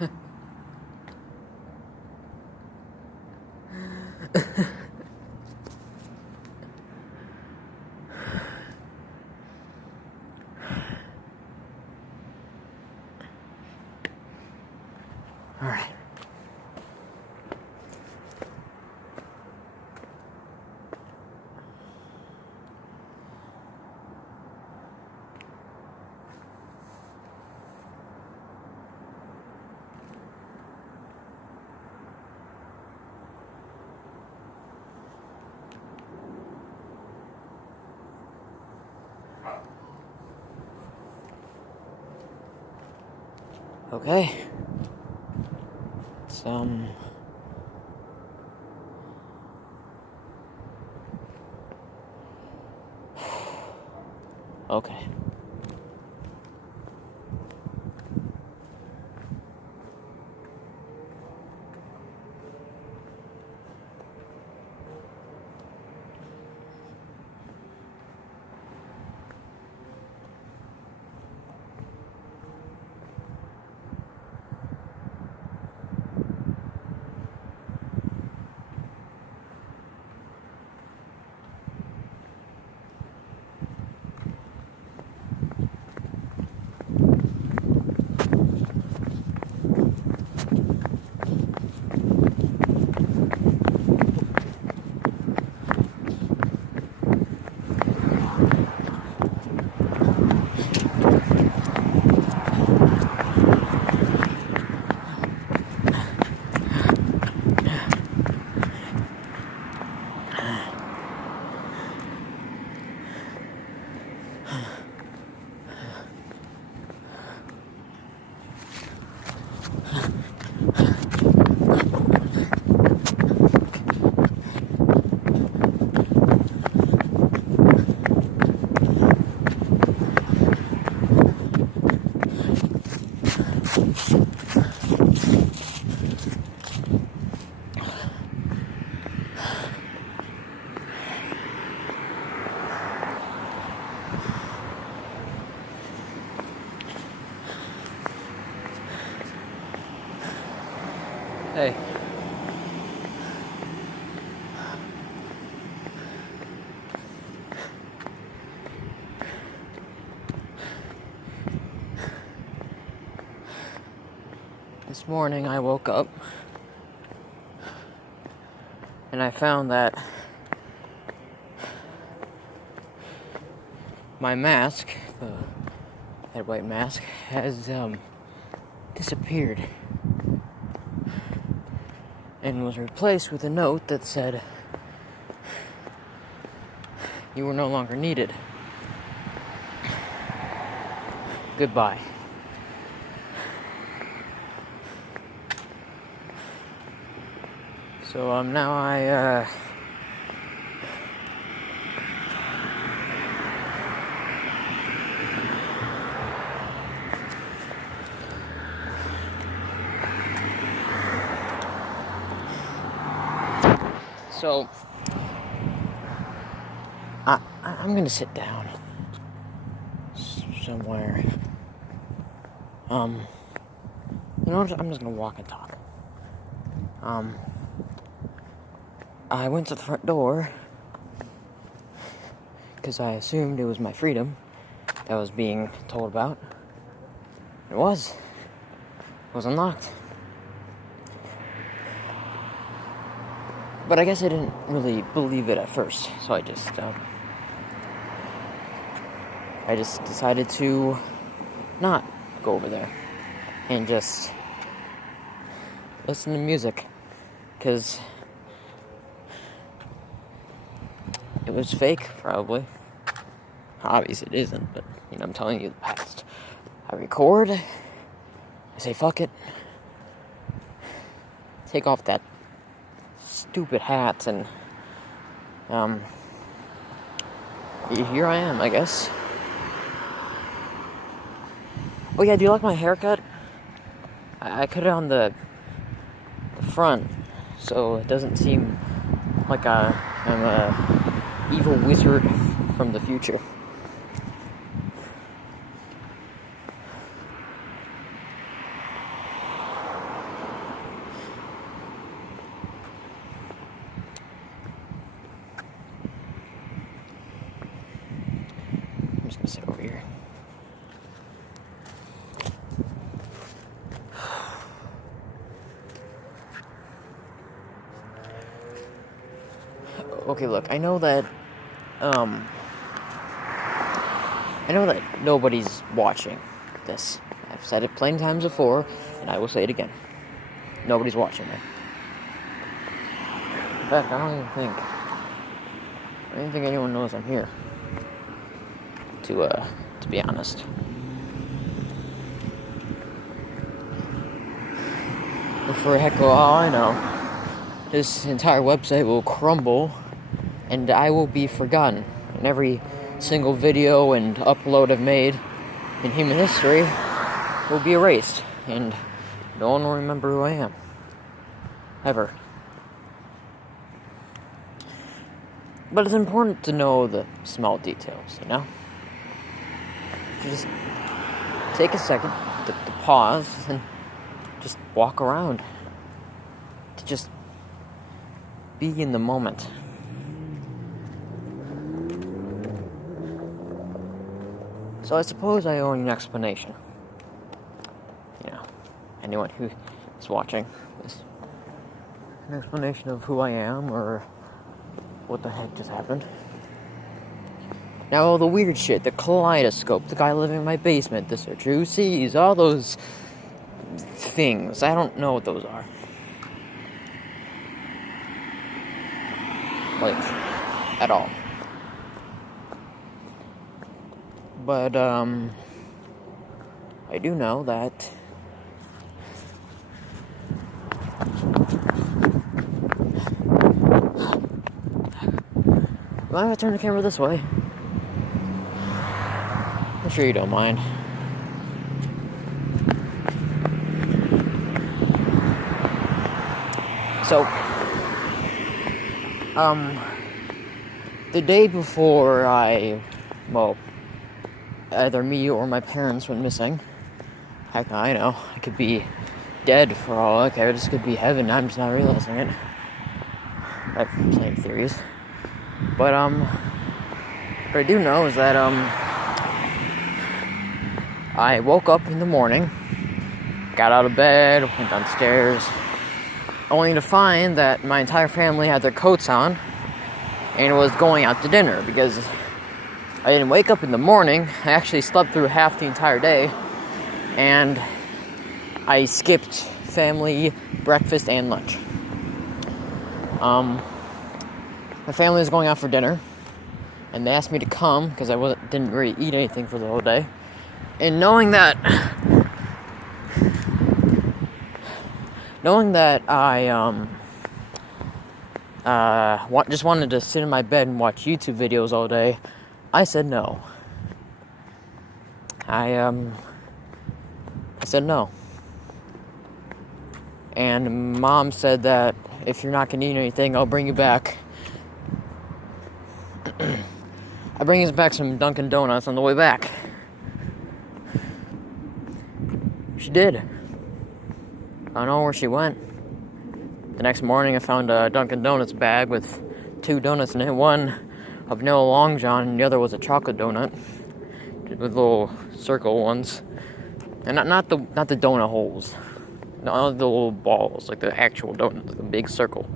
All right. Okay. It's, okay. Hey. This morning I woke up and I found that my mask, that white mask, has disappeared and was replaced with a note that said, "You were no longer needed. Goodbye." So now I'm gonna sit down somewhere. You know what? I'm just gonna walk and talk. I went to the front door because I assumed it was my freedom that was being told about. It was unlocked. But I guess I didn't really believe it at first, so I just decided to not go over there and just listen to music, because it was fake, probably. Obviously it isn't, but, I'm telling you the past. I record, I say fuck it, take off that stupid hat, and, here I am, I guess. Oh yeah, do you like my haircut? I cut it on the front, so it doesn't seem like I'm a evil wizard from the future. Okay, look, I know that nobody's watching this. I've said it plenty times before, and I will say it again. Nobody's watching me. In fact, I don't even think anyone knows I'm here. To be honest. But for heck of all I know, this entire website will crumble, and I will be forgotten. And every single video and upload I've made in human history will be erased, and no one will remember who I am. Ever. But it's important to know the small details, you know? You just take a second to pause and just walk around. To just be in the moment. So I suppose I owe you an explanation. You know, anyone who is watching this, an explanation of who I am or what the heck just happened. Now all the weird shit, the kaleidoscope, the guy living in my basement, the searcher who sees, all those things, I don't know what those are. Like, at all. But, I do know that mind if I turn the camera this way? I'm sure you don't mind. So, the day before either me or my parents went missing. Heck, I know. I could be dead for all I care. This could be heaven. I'm just not realizing it. I have plenty of theories. But, what I do know is that, I woke up in the morning, got out of bed, went downstairs, only to find that my entire family had their coats on and was going out to dinner because I didn't wake up in the morning. I actually slept through half the entire day, and I skipped family breakfast and lunch. My family was going out for dinner, and they asked me to come because I didn't really eat anything for the whole day. And knowing that I just wanted to sit in my bed and watch YouTube videos all day, I said no. I said no. And Mom said that if you're not gonna eat anything, I'll bring you back. I'll bring you back some Dunkin' Donuts on the way back. She did. I don't know where she went. The next morning I found a Dunkin' Donuts bag with 2 donuts in it. One of vanilla Long John and the other was a chocolate donut with little circle ones. And not the donut holes. Not the little balls, like the actual donut, like the big circle.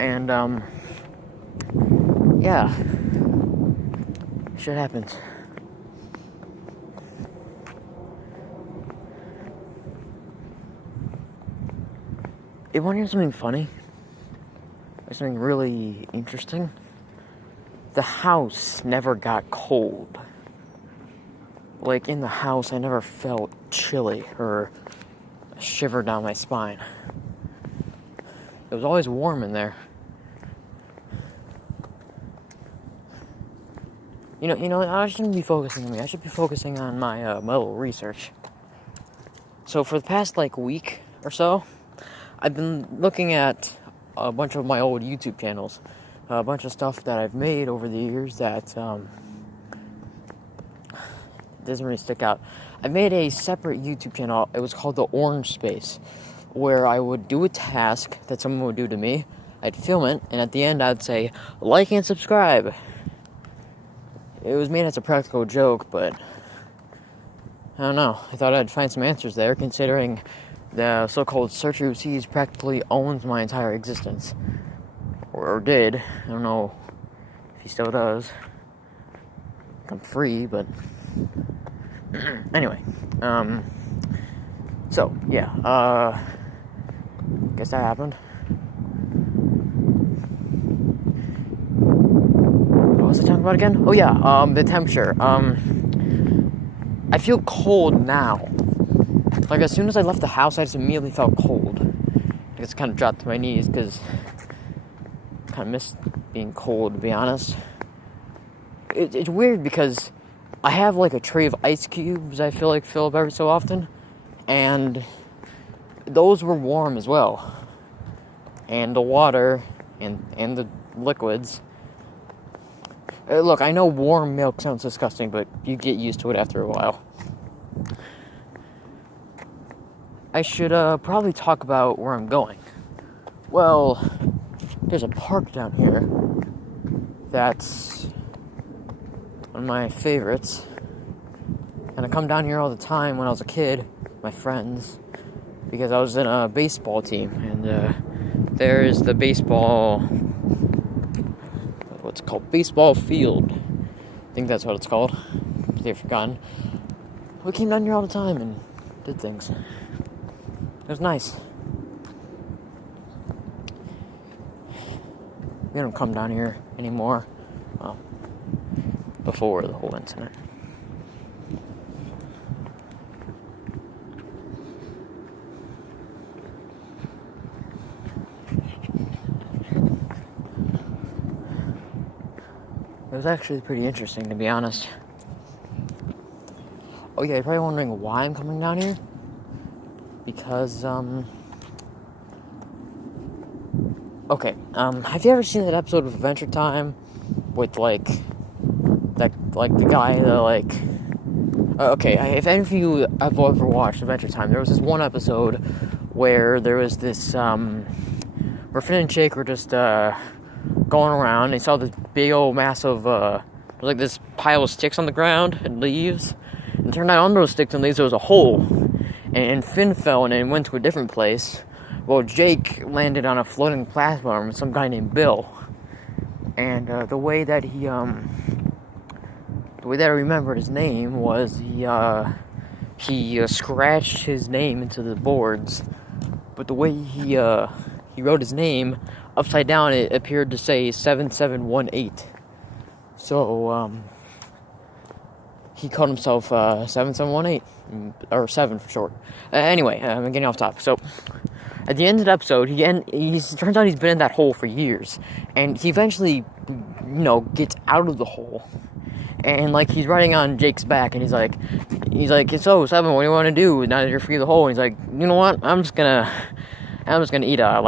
And yeah. Shit happens. You want to hear something funny? Or something really interesting? The house never got cold. Like, in the house, I never felt chilly or a shiver down my spine. It was always warm in there. You know, I shouldn't be focusing on me. I should be focusing on my little research. So for the past, week or so, I've been looking at a bunch of my old YouTube channels. A bunch of stuff that I've made over the years that doesn't really stick out. I made a separate YouTube channel. It was called The Orange Space, where I would do a task that someone would do to me. I'd film it, and at the end I'd say, like and subscribe. It was made as a practical joke, but I don't know. I thought I'd find some answers there, considering the so-called searcher who sees practically owns my entire existence. or did. I don't know if he still does. I'm free, but anyway. So yeah. Guess that happened. What was I talking about again? Oh yeah. The temperature. I feel cold now. Like, as soon as I left the house, I just immediately felt cold. I just kind of dropped to my knees, because I kind of miss being cold, to be honest. It's weird, because I have, like, a tray of ice cubes I feel like fill up every so often, and those were warm as well. And the water, and the liquids. Look, I know warm milk sounds disgusting, but you get used to it after a while. I should probably talk about where I'm going. Well, there's a park down here that's one of my favorites. And I come down here all the time when I was a kid, my friends, because I was in a baseball team. And there is the baseball, what's it called? Baseball field. I think that's what it's called. They've forgotten. We came down here all the time and did things. It was nice. We don't come down here anymore. Well, before the whole incident. It was actually pretty interesting, to be honest. Oh yeah, you're probably wondering why I'm coming down here. Because, okay, have you ever seen that episode of Adventure Time with, like, the guy that, like, okay, if any of you have ever watched Adventure Time, there was this one episode where there was this, where Finn and Jake were just, going around, they saw this big old massive, like this pile of sticks on the ground and leaves, and it turned out under those sticks and leaves there was a hole. And Finn fell and went to a different place. Well, Jake landed on a floating platform with some guy named Bill. And the way that I remembered his name was he scratched his name into the boards. But the way he wrote his name upside down, it appeared to say 7718. So he called himself 7718, or 7 for short. Anyway, I'm getting off topic. So, at the end of the episode, turns out he's been in that hole for years, and he eventually, gets out of the hole, and like he's riding on Jake's back, and he's like, so 7, what do you want to do now that you're free of the hole? And he's like, you know what? I'm just gonna eat a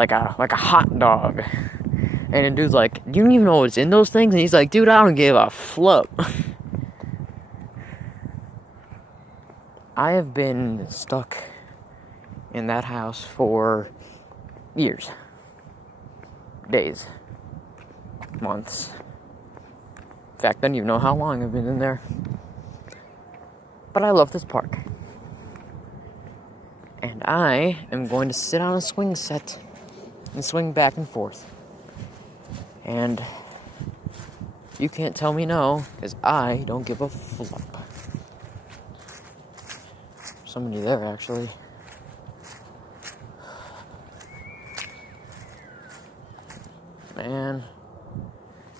hot dog. And the dude's like, you don't even know what's in those things? And he's like, dude, I don't give a flip. I have been stuck in that house for years, days, months. In fact, I don't even know how long I've been in there. But I love this park. And I am going to sit on a swing set and swing back and forth. And you can't tell me no, because I don't give a flip. Somebody there, actually. Man.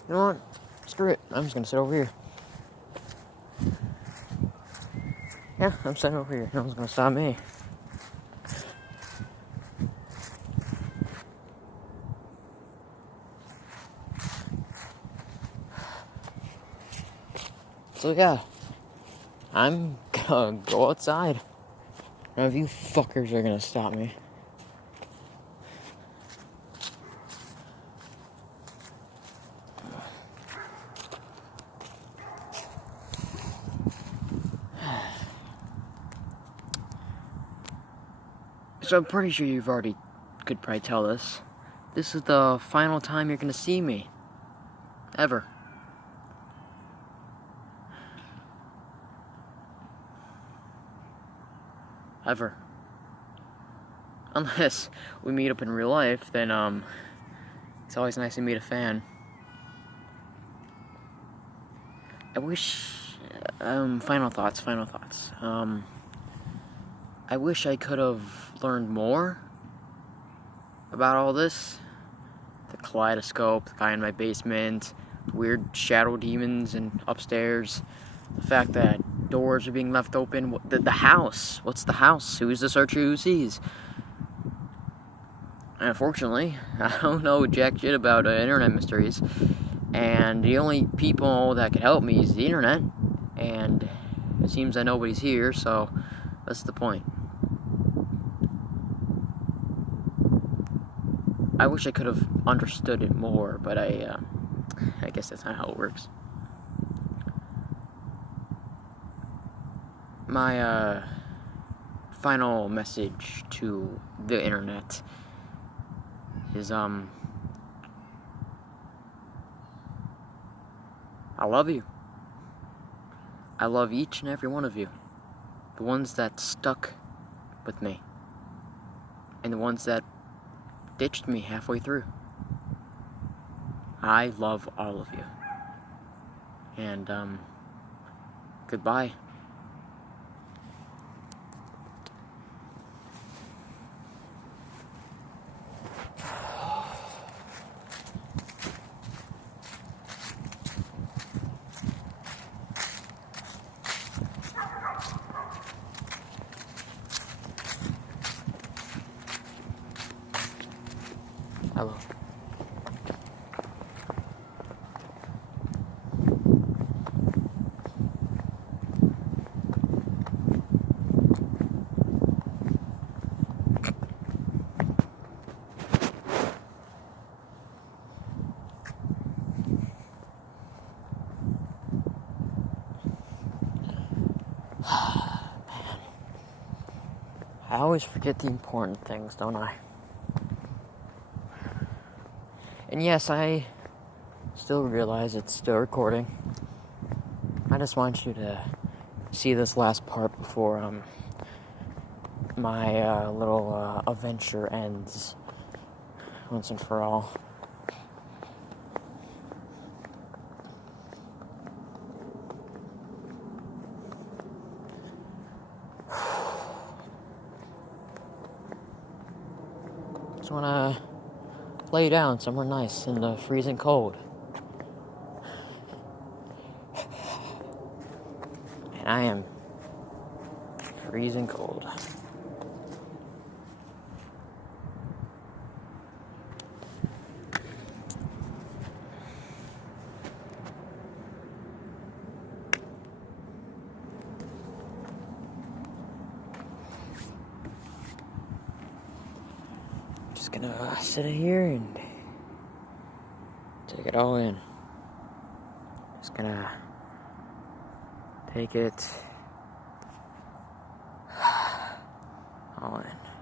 You know what? Screw it. I'm just gonna sit over here. Yeah, I'm sitting over here. No one's gonna stop me. So yeah, I'm gonna go outside. None of you fuckers are gonna stop me. So I'm pretty sure you've already could probably tell this. This is the final time you're gonna see me. Ever. Unless we meet up in real life, then It's always nice to meet a fan. I wish, final thoughts. I wish I could have learned more about all this. The kaleidoscope, the guy in my basement, weird shadow demons and upstairs, the fact that doors are being left open, the house, what's the house? Who's the searcher who sees? And unfortunately, I don't know jack shit about internet mysteries, and the only people that can help me is the internet, and it seems that nobody's here, so that's the point. I wish I could have understood it more, but I guess that's not how it works. My final message to the internet is I love you. I love each and every one of you. The ones that stuck with me, and the ones that ditched me halfway through. I love all of you. And goodbye. Hello. Man. I always forget the important things, don't I? And yes, I still realize it's still recording. I just want you to see this last part before my little adventure ends once and for all. Just wanna lay down somewhere nice in the freezing cold. And I am freezing cold. Just gonna sit here and take it all in. Just gonna take it all in.